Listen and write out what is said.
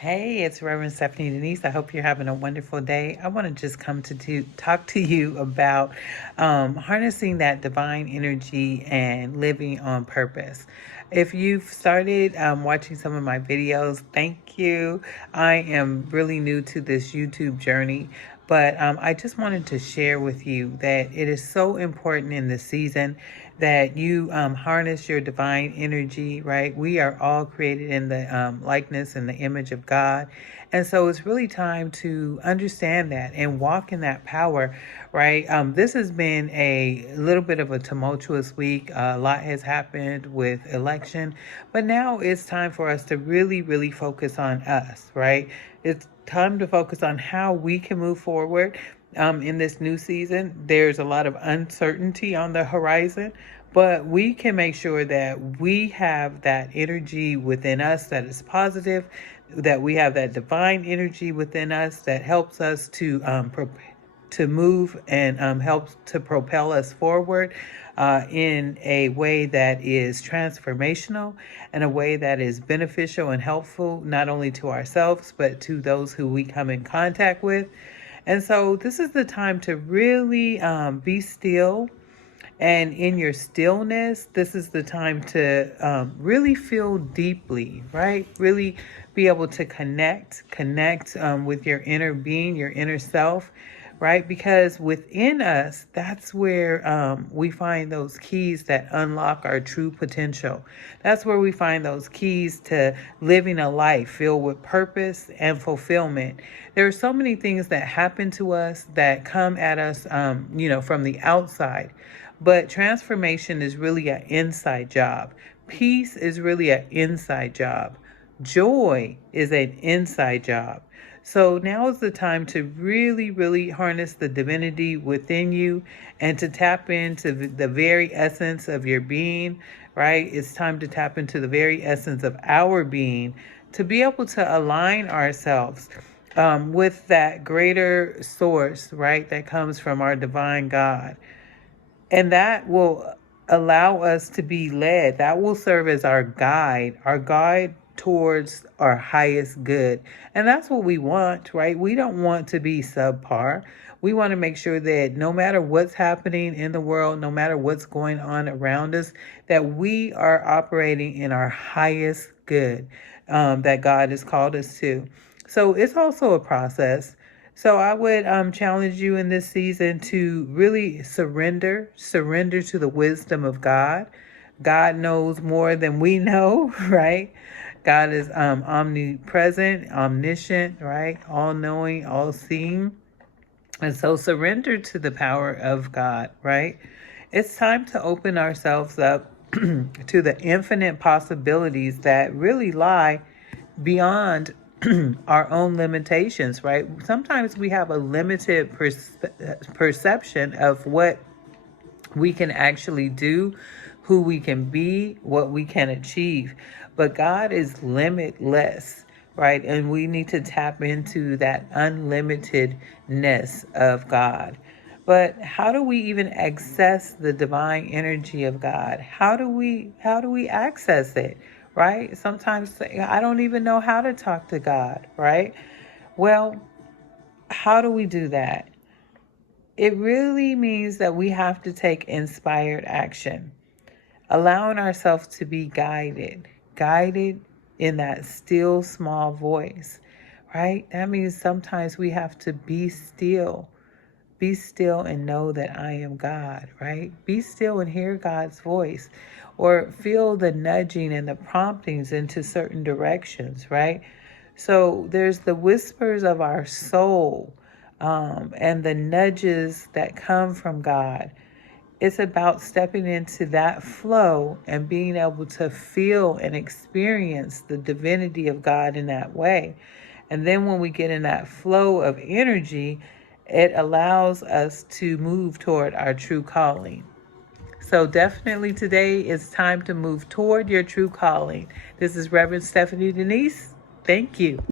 Hey, it's Reverend Stephanie Denise. I hope you're having a wonderful day. I want to just come to talk to you about harnessing that divine energy and living on purpose. If you've started watching some of my videos, thank you. I am really new to this YouTube journey, but I just wanted to share with you that it is so important in this season that you harness your divine energy, right? We are all created in the likeness and the image of God. And so it's really time to understand that and walk in that power, right? This has been a little bit of a tumultuous week. A lot has happened with election, but now it's time for us to really focus on us, right? It's time to focus on how we can move forward. In this new season, there's a lot of uncertainty on the horizon, but we can make sure that we have that energy within us that is positive, that we have that divine energy within us that helps us to move and helps to propel us forward in a way that is transformational and a way that is beneficial and helpful, not only to ourselves, but to those who we come in contact with. And so this is the time to really be still. And in your stillness, this is the time to really feel deeply, right? Really be able to connect with your inner being, your inner self, right? Because within us, that's where we find those keys that unlock our true potential. That's where we find those keys to living a life filled with purpose and fulfillment. There are so many things that happen to us that come at us, from the outside. But transformation is really an inside job. Peace is really an inside job. Joy is an inside job. So now is the time to really harness the divinity within you and to tap into the very essence of your being, right? It's time to tap into the very essence of our being to be able to align ourselves with that greater source, right? That comes from our divine God. And that will allow us to be led. That will serve as our guide towards our highest good. And that's what we want, right? We don't want to be subpar. We want to make sure that no matter what's happening in the world, no matter what's going on around us, that we are operating in our highest good that God has called us to. So it's also a process. So I would challenge you in this season to really surrender to the wisdom of God. God knows more than we know, right? God is omnipresent, omniscient, right? All knowing, all seeing. And so surrender to the power of God, right? It's time to open ourselves up to the infinite possibilities that really lie beyond our own limitations, right? Sometimes we have a limited perception of what we can actually do, who we can be, what we can achieve. But God is limitless, right? And we need to tap into that unlimitedness of God. But how do we even access the divine energy of God? How do we access it? Right? Sometimes I don't even know how to talk to God, right? Well, how do we do that? It really means that we have to take inspired action, allowing ourselves to be guided in that still small voice, right? That means sometimes we have to be still. Be still and know that I am God, right? Be still and hear God's voice, or feel the nudging and the promptings into certain directions, right? So there's the whispers of our soul and the nudges that come from God. It's about stepping into that flow and being able to feel and experience the divinity of God in that way. And then when we get in that flow of energy, it allows us to move toward our true calling. So definitely today it's time to move toward your true calling. This is Reverend Stephanie Denise. Thank you.